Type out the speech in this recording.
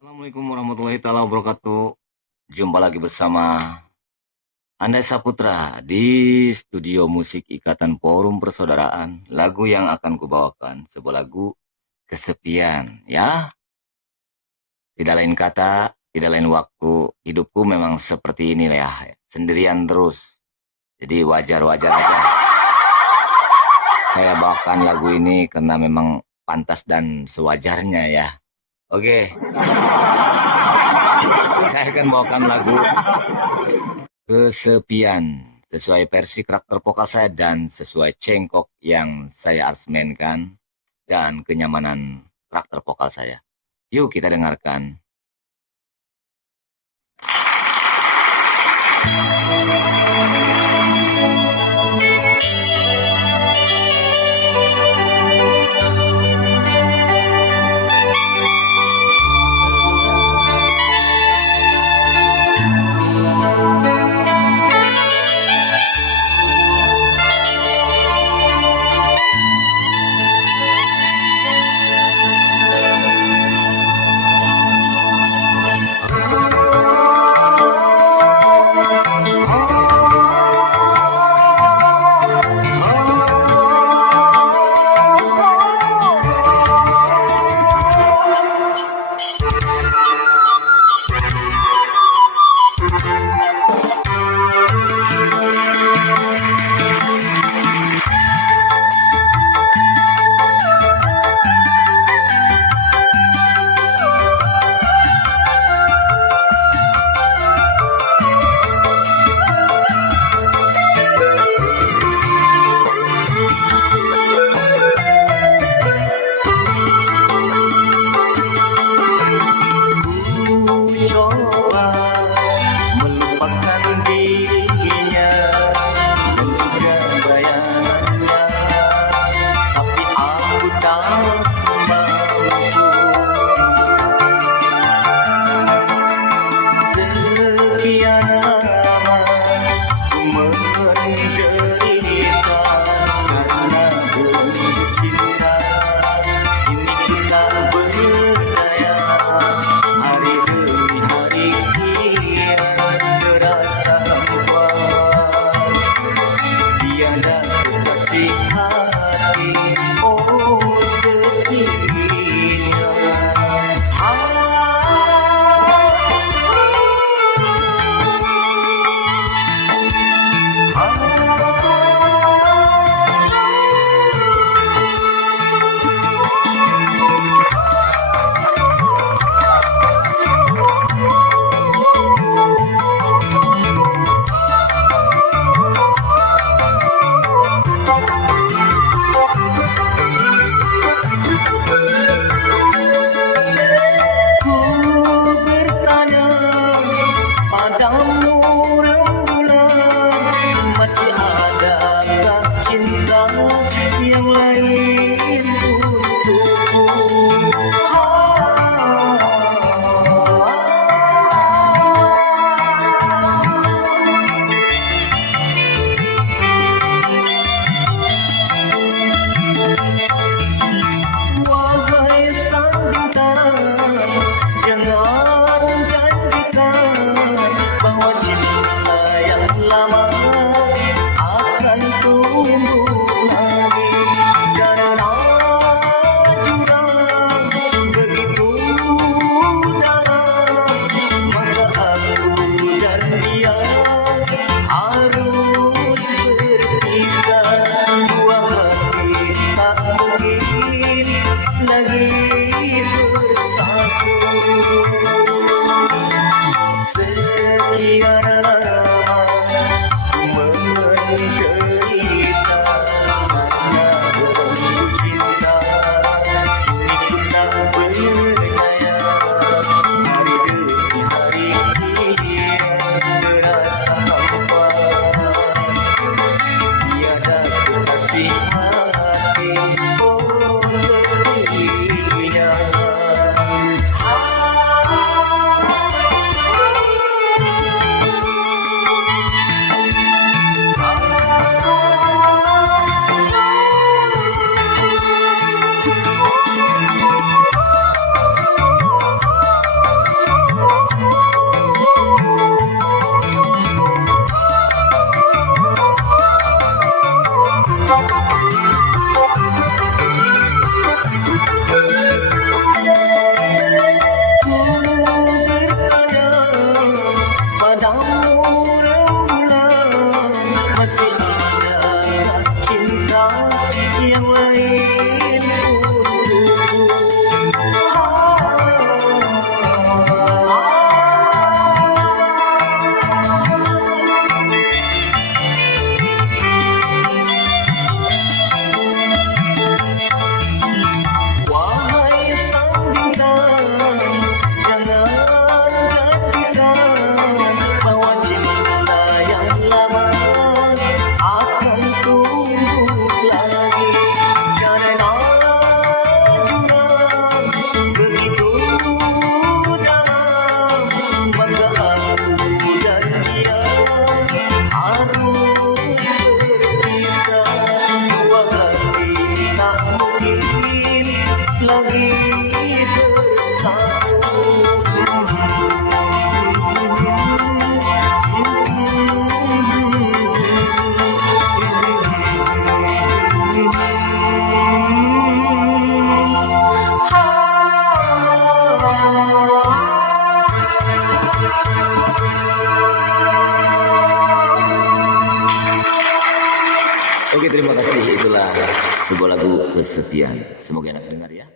Assalamualaikum warahmatullahi taala wabarakatuh. Jumpa lagi bersama Andai Saputra di studio musik Ikatan Forum Persaudaraan. Lagu yang akan kubawakan sebuah lagu Kesepian, ya. Tidak lain kata, tidak lain waktu. Hidupku memang seperti ini ya, sendirian terus. Jadi wajar-wajar aja. Saya bawakan lagu ini karena memang pantas dan sewajarnya ya. Oke. Saya akan bawakan lagu Kesepian sesuai versi karakter vokal saya dan sesuai cengkok yang saya aransemenkan dan kenyamanan karakter vokal saya. Yuk kita dengarkan. Oh, Oke, terima kasih. Itulah sebuah lagu kesepian. Semoga enak dengar ya.